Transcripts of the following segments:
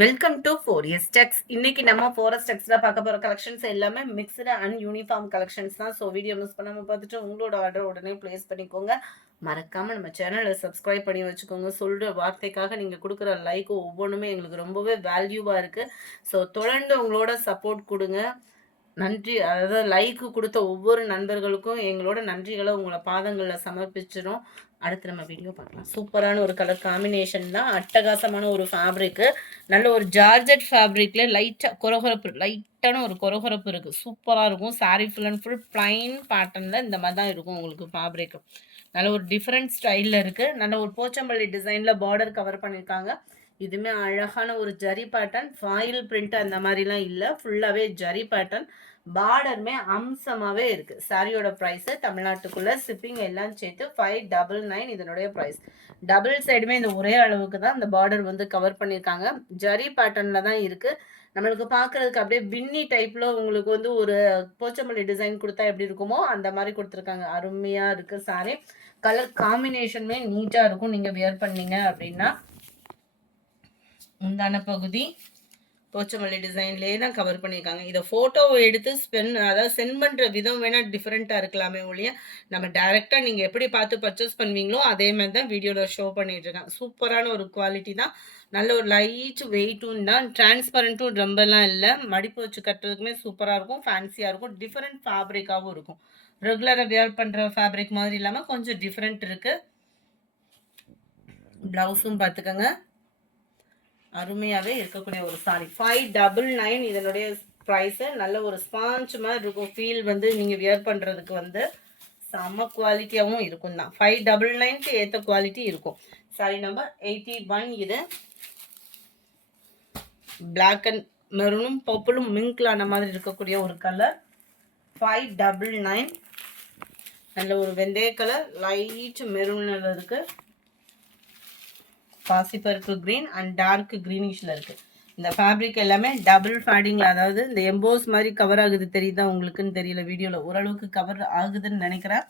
Welcome to ஃபோரியஸ் டெக்ஸ். இன்னைக்கு நம்ம four s டெக்ஸ்ல பார்க்க போற கலெக்ஷன்ஸ் எல்லாமே மிக்ஸ்டு அண்ட் யூனிஃபார்ம் கலெக்ஷன்ஸ் தான். ஸோ வீடியோ மிஸ் பண்ணாம பார்த்துட்டு உங்களோட ஆர்டர் உடனே பிளேஸ் பண்ணிக்கோங்க. மறக்காம நம்ம சேனலை சப்ஸ்கிரைப் பண்ணி வச்சுக்கோங்க. சொல்ற வார்த்தைக்காக நீங்க கொடுக்குற லைக் ஒவ்வொன்றுமே எங்களுக்கு ரொம்பவே வேல்யூவா இருக்கு. ஸோ தொடர்ந்து உங்களோட சப்போர்ட் கொடுங்க. நன்றி. அதாவது லைக்கு கொடுத்த ஒவ்வொரு நண்பர்களுக்கும் எங்களோட நன்றிகளை உங்களை பாதங்களில் சமர்ப்பிச்சிடும். அடுத்து நம்ம வீடியோ பார்க்கலாம். சூப்பரான ஒரு கலர் காம்பினேஷன் தான். அட்டகாசமான ஒரு ஃபேப்ரிக்கு. நல்ல ஒரு ஜார்ஜெட் ஃபேப்ரிக்ல லைட்டான ஒரு கொரகொரப்பு இருக்குது. சூப்பராக இருக்கும். Sari full and full plain பேட்டர்னில் இந்த மாதிரி தான் இருக்கும் உங்களுக்கு ஃபேப்ரிக்கு. நல்ல ஒரு டிஃப்ரெண்ட் ஸ்டைலில் இருக்குது. நல்ல ஒரு போச்சம்பள்ளி டிசைனில் பார்டர் கவர் பண்ணியிருக்காங்க. இதுவுமே அழகான ஒரு ஜரி பேட்டர்ன். ஃபாயில் பிரிண்ட் அந்த மாதிரிலாம் இல்லை, ஃபுல்லாகவே ஜரி பேட்டர்ன். பார்டருமே அம்சமாகவே இருக்குது. சாரியோட ப்ரைஸு தமிழ்நாட்டுக்குள்ளே ஷிப்பிங் எல்லாம் சேர்த்து 599 இதனுடைய ப்ரைஸ். டபுள் சைடுமே இந்த ஒரே அளவுக்கு தான் இந்த பார்டர் வந்து கவர் பண்ணியிருக்காங்க. ஜரி பேட்டர்னில் தான் இருக்குது. நம்மளுக்கு பார்க்குறதுக்கு அப்படியே பின்னி டைப்பில் உங்களுக்கு வந்து ஒரு போச்சம்பள்ளி டிசைன் கொடுத்தா எப்படி இருக்குமோ அந்த மாதிரி கொடுத்துருக்காங்க. அருமையாக இருக்குது சாரி. கலர் காம்பினேஷனுமே நீட்டாக இருக்கும் நீங்கள் வியர் பண்ணீங்க அப்படின்னா. முந்தான பகுதி போச்சமல்லி டிசைன்லேயே தான் கவர் பண்ணியிருக்காங்க. இதை ஃபோட்டோவை எடுத்து சென்ட் பண்ணுற விதம் வேணால் டிஃப்ரெண்ட்டாக இருக்கலாமே ஒழிய நம்ம டைரெக்டாக நீங்கள் எப்படி பார்த்து பர்ச்சேஸ் பண்ணுவீங்களோ அதே மாதிரி தான் வீடியோவில் ஷோ பண்ணிகிட்ருக்காங்க. சூப்பரான ஒரு குவாலிட்டி தான். நல்ல ஒரு லைட் வெயிட்டும் தான். டிரான்ஸ்பரண்ட்டும் ரொம்பலாம் இல்லை. மடிப்பு வச்சு கட்டுறதுக்குமே சூப்பராக இருக்கும். ஃபேன்சியாக இருக்கும். டிஃப்ரெண்ட் ஃபேப்ரிக்காகவும் இருக்கும். ரெகுலராக வியர் பண்ணுற ஃபேப்ரிக் மாதிரி இல்லாமல் கொஞ்சம் டிஃப்ரெண்ட் இருக்குது. ப்ளவுஸும் பார்த்துக்கோங்க. அருமையாகவே இருக்கக்கூடிய ஒரு சாரி. 599 இதனுடைய ப்ரைஸு. நல்ல ஒரு ஸ்பாஞ்ச் மாதிரி இருக்கும். ஃபீல் வந்து நீங்கள் வியர் பண்ணுறதுக்கு வந்து செம்ம குவாலிட்டியாகவும் இருக்கும் தான். 599க்கு ஏற்ற குவாலிட்டி இருக்கும். Sorry number 81. இது பிளாக் அண்ட் மெரூனும் பர்பிளும் மிங்க்லான மாதிரி இருக்கக்கூடிய ஒரு கலர். 599. நல்ல ஒரு வெந்தய கலர், லைட் மெரூனில் இருக்குது. பாசிப்பருப்பு க்ரீன் அண்ட் டார்க் க்ரீனிஷில் இருக்குது. இந்த ஃபேப்ரிக் எல்லாமே டபுள் ஃபேடிங்கில், அதாவது இந்த எம்போஸ் மாதிரி கவர் ஆகுது. தெரியுதா உங்களுக்குன்னு தெரியல, வீடியோவில் ஓரளவுக்கு கவர் ஆகுதுன்னு நினைக்கிறேன்.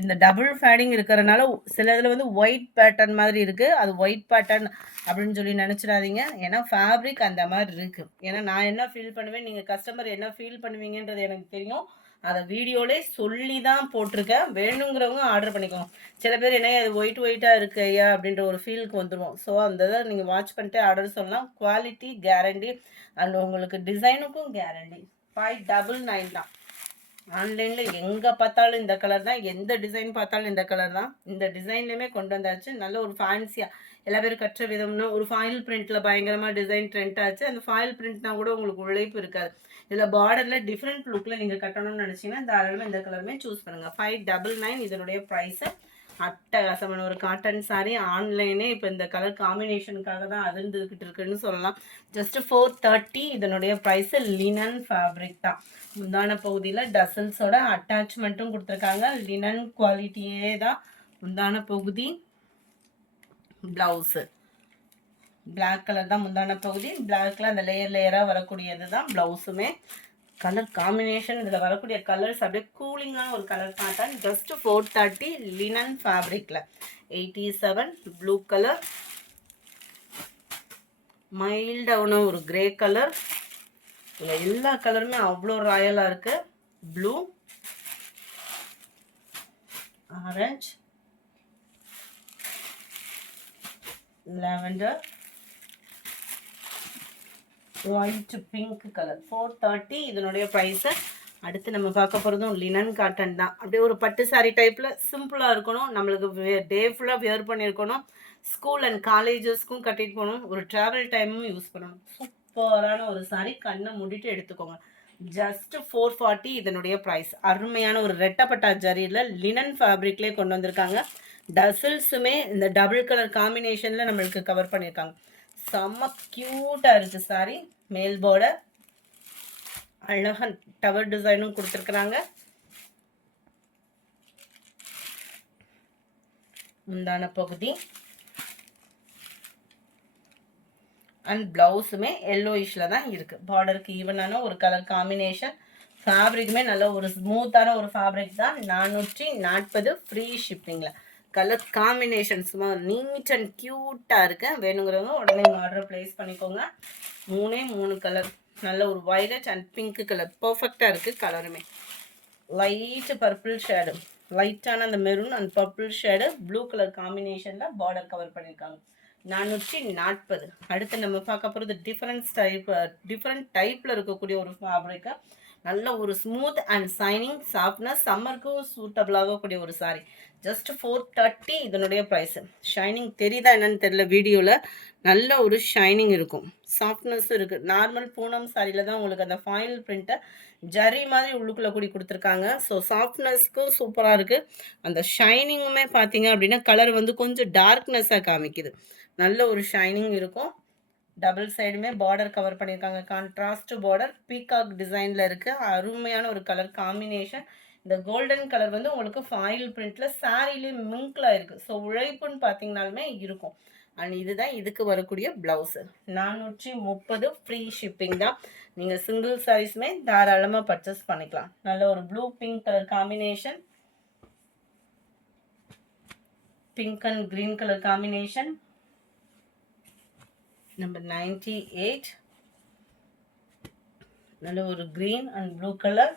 இந்த டபுள் ஃபேடிங் இருக்கிறனால சில இதில் வந்து ஒயிட் பேட்டர்ன் மாதிரி இருக்குது. அது ஒயிட் பேட்டர்ன் அப்படின்னு சொல்லி நினச்சிடாதீங்க. ஏன்னா ஃபேப்ரிக் அந்த மாதிரி இருக்குது. ஏன்னா நான் என்ன ஃபீல் பண்ணுவேன், நீங்கள் கஸ்டமர் என்ன ஃபீல் பண்ணுவீங்கன்றது எனக்கு தெரியும். அதை வீடியோலே சொல்லி தான் போட்டிருக்கேன். வேணுங்கிறவங்க ஆர்டர் பண்ணிக்கோங்க. சில பேர் என்ன அது ஒயிட்டாக இருக்கு ஐயா அப்படின்ற ஒரு ஃபீலுக்கு வந்துடுவோம். ஸோ அந்த இதை நீங்கள் வாட்ச் பண்ணிட்டு ஆர்டர் சொல்லலாம். குவாலிட்டி கேரண்டி அண்ட் உங்களுக்கு டிசைனுக்கும் கேரண்டி. 599 தான். ஆன்லைனில் எங்கே பார்த்தாலும் இந்த கலர் தான். எந்த டிசைன் பார்த்தாலும் இந்த கலர் தான். இந்த டிசைன்லேயுமே கொண்டு வந்தாச்சு. நல்ல ஒரு ஃபேன்சியாக எல்லா பேரும் கட்டுற விதம்னா ஒரு ஃபாயில் பிரிண்ட்டில் பயங்கரமாக டிசைன் ட்ரெண்ட் ஆச்சு. அந்த ஃபாயில் பிரிண்ட்னா கூட உங்களுக்கு உழைப்பு இருக்காது. இதில் பார்டரில் டிஃப்ரெண்ட் லுக்கில் நீங்கள் கட்டணும்னு நினச்சிங்கன்னா தாராளமாக இந்த கலருமே சூஸ் பண்ணுங்கள். 599 இதனுடைய ப்ரைஸு. அட்டகாசமான ஒரு காட்டன் சாரீ. ஆன்லைனே இப்போ இந்த கலர் காம்பினேஷனுக்காக தான் அதிர்ந்துக்கிட்டு இருக்குன்னு சொல்லலாம். ஜஸ்ட் 430 இதனுடைய ப்ரைஸு. லினன் ஃபேப்ரிக் தான். முந்தான பகுதியில் டசல்ஸோட அட்டாச்மெண்ட்டும் கொடுத்துருக்காங்க. லினன் குவாலிட்டியே தான் முந்தான பகுதி. ப்ளவுஸு பிளாக் கலர் தான் முந்தான பகுதி. பிளாக்ல அந்த லேயராக வரக்கூடியது தான் ப்ளவுஸுமே. கலர் காம்பினேஷன் இதில் வரக்கூடிய கலர்ஸ் அப்படியே கூலிங்கான ஒரு கலர் பேட்டர்ன். ஜஸ்ட் 430 லினன் ஃபேப்ரிக்கில். 87 ப்ளூ கலர், மைல்டான ஒரு கிரே கலர். இல்லை எல்லா கலருமே அவ்வளோ ராயலாக இருக்குது. Blue, orange, lavender, white pink colour. 430 இதனுடைய ப்ரைஸு. அடுத்து நம்ம பார்க்க போகிறதும் லினன் காட்டன் தான். அப்படியே ஒரு பட்டு சாரீ டைப்பில் சிம்பிளாக இருக்கணும். நம்மளுக்கு டே ஃபுல்லாக வியர் பண்ணியிருக்கணும். ஸ்கூல் அண்ட் காலேஜஸ்க்கும் கட்டிட்டு போகணும். ஒரு ட்ராவல் டைமும் யூஸ் பண்ணணும். சூப்பரான ஒரு சாரீ. கண்ணை மூடிட்டு எடுத்துக்கோங்க. ஜஸ்ட் 440 இதனுடைய ப்ரைஸ். அருமையான ஒரு ரெட்டப்பட்டா ஜரியில் லினன் ஃபேப்ரிக்லேயே கொண்டு வந்திருக்காங்க. டசில்ஸுமே இந்த டபுள் கலர் காம்பினேஷனில் நம்மளுக்கு கவர் பண்ணியிருக்காங்க. செம்ம க்யூட்டாக இருக்குது சாரி. மேல் பார்டர் அழகாக டவர் டிசைனும் கொடுத்துருக்குறாங்க. முந்தான பகுதி அண்ட் ப்ளவுஸுமே எல்லோயிஷில் தான் இருக்குது. பார்டருக்கு ஈவனான ஒரு கலர் காம்பினேஷன். ஃபேப்ரிக்குமே நல்ல ஒரு ஸ்மூத்தான ஒரு ஃபேப்ரிக் தான். 440 ஃப்ரீ ஷிப்பிங்கில். கலர் காம்பினேஷன் சும்மா நீட் அண்ட் க்யூட்டாக இருக்கு. வேணுங்கிறவங்க உடனே ஆர்டர் ப்ளேஸ் பண்ணிக்கோங்க. 3 கலர், நல்ல ஒரு வயலட் அண்ட் பிங்க் கலர் பர்ஃபெக்டாக இருக்குது. கலருமே லைட்டு பர்பிள் ஷேடு, லைட்டான அந்த maroon and purple shade blue colour காம்பினேஷனில் பார்டர் கவர் பண்ணியிருக்காங்க. 440. அடுத்து நம்ம பார்க்க போகிறது டிஃப்ரெண்ட் டைப்பில் இருக்கக்கூடிய ஒரு ஃபேப்ரிக்கை, நல்ல ஒரு ஸ்மூத் அண்ட் சைனிங் சாஃப்ட்னஸ், சம்மருக்கும் சூட்டபிளாகக்கூடிய ஒரு சாரீ. ஜஸ்ட் 430 இதனுடைய ப்ரைஸு. ஷைனிங் தெரியுதா என்னன்னு தெரியல வீடியோவில். நல்ல ஒரு ஷைனிங் இருக்கும், சாஃப்ட்னஸும் இருக்குது. நார்மல் பூனம் சாரியில் தான் உங்களுக்கு அந்த ஃபைனல் பிரிண்ட்டை ஜரி மாதிரி உள்ளுக்குள்ளே கூடி கொடுத்துருக்காங்க. ஸோ சாஃப்ட்னஸ்க்கும் சூப்பராக இருக்குது. அந்த ஷைனிங்குமே பார்த்தீங்க அப்படின்னா கலர் வந்து கொஞ்சம் டார்க்னஸ்ஸாக காமிக்குது. நல்ல ஒரு ஷைனிங் இருக்கும். டபுள் சைடுமே பார்டர் கவர் பண்ணியிருக்காங்க. கான்ட்ராஸ்ட் பார்டர் பீகாக் டிசைனில் இருக்குது. அருமையான ஒரு கலர் காம்பினேஷன். இந்த கோல்டன் கலர் வந்து உங்களுக்கு ஃபாயில் பிரிண்டில் சாரிலே மிங்கில் இருக்குது. ஸோ உழைப்புன்னு பார்த்தீங்கனாலுமே இருக்கும். அண்ட் இதுதான் இதுக்கு வரக்கூடிய ப்ளவுஸு. 430 ஃப்ரீ ஷிப்பிங் தான். நீங்கள் சிங்கிள் சாரீஸுமே தாராளமாக பர்ச்சேஸ் பண்ணிக்கலாம். நல்ல ஒரு blue pink colour combination, pink and green colour combination. Number 98 நல்ல ஒரு green and blue colour,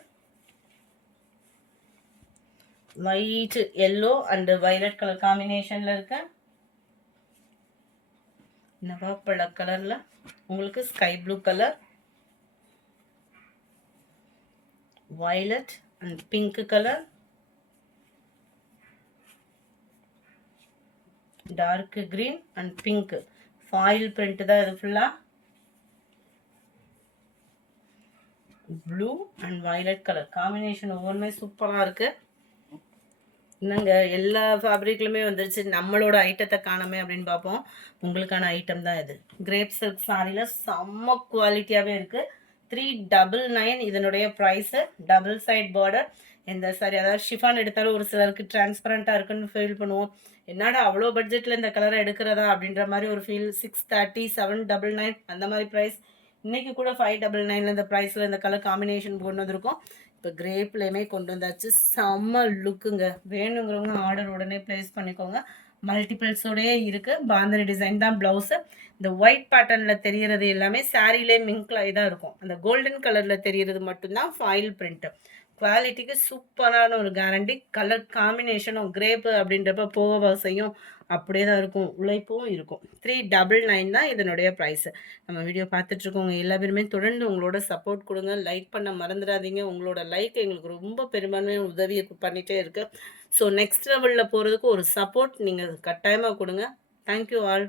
light yellow and violet colour காம்பினேஷனில் இருக்க நவாப்பழ கலரில் உங்களுக்கு sky blue colour, violet and pink colour, dark green and pink foil print தான் இது ஃபுல்லாக. Blue and violet colour combination ஒவ்வொன்றுமே சூப்பராக இருக்குது. என்னங்க எல்லா ஃபேப்ரிக்லுமே வந்துருச்சு, நம்மளோட ஐட்டத்தை காணாமே அப்படின்னு பார்ப்போம். உங்களுக்கான ஐட்டம் தான் இது. கிரேப் சில்க் சாரியில் செம்ம குவாலிட்டியாகவே இருக்குது. 399 இதனுடைய ப்ரைஸு. Double side border. எந்த சாரி அதாவது ஷிஃபான் எடுத்தாலும் ஒரு சிலருக்கு டிரான்ஸ்பரண்ட்டாக இருக்குன்னு ஃபீல் பண்ணுவோம். என்னடா அவ்வளோ பட்ஜெட்டில் இந்த கலரை எடுக்கிறதா அப்படின்ற மாதிரி ஒரு ஃபீல். 630, 799 அந்த மாதிரி ப்ரைஸ். இன்றைக்கி கூட 599 இந்த ப்ரைஸில் இந்த கலர் காம்பினேஷன் கொண்டு வந்திருக்கோம். இப்போ கிரேப்லேயுமே கொண்டு வந்தாச்சு. செம்ம லுக்குங்க. வேணுங்கிறவங்க ஆர்டர் உடனே ப்ளேஸ் பண்ணிக்கோங்க. மல்டிபிள்ஸோடையே இருக்குது. பாந்தனி டிசைன் தான் ப்ளவுஸு. இந்த ஒயிட் பேட்டர்னில் தெரிகிறது எல்லாமே சாரிலே மிங்க்லாகி தான் இருக்கும். அந்த கோல்டன் கலரில் தெரிகிறது மட்டும்தான் ஃபாயில் பிரிண்ட்டு. குவாலிட்டிக்கு சூப்பரான ஒரு கேரண்டி. கலர் காம்பினேஷனும் கிரேப்பு அப்படின்றப்ப போக செய்யும், அப்படியே தான் இருக்கும், உழைப்பும் இருக்கும். 399 தான் இதனுடைய ப்ரைஸு. நம்ம வீடியோ பார்த்துட்ருக்கோங்க எல்லா பேருமே தொடர்ந்து உங்களோட சப்போர்ட் கொடுங்க. லைக் பண்ண மறந்துடாதீங்க. உங்களோட லைக் எங்களுக்கு ரொம்ப பெரும்பான்மையான உதவியை பண்ணிகிட்டே இருக்குது. ஸோ நெக்ஸ்ட் லெவலில் போகிறதுக்கு ஒரு சப்போர்ட் நீங்கள் கட்டாயமாக கொடுங்க. Thank you all.